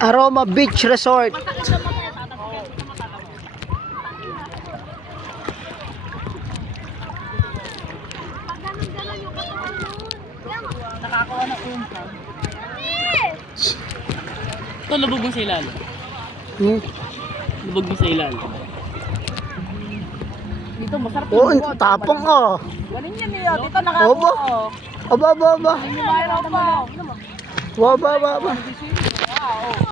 Aroma Beach Resort. Nakakawa ng umpa. Ito, lubog mo sa ilalim. Lubog mo sa ilalim. Dito, masarap Oh, yung buwan. tapang oh. Galing yan eh. Dito, nakakawa. Obo. Aba, aba, aba. Hindi mayroon pa. Aba, aba, aba. Wow.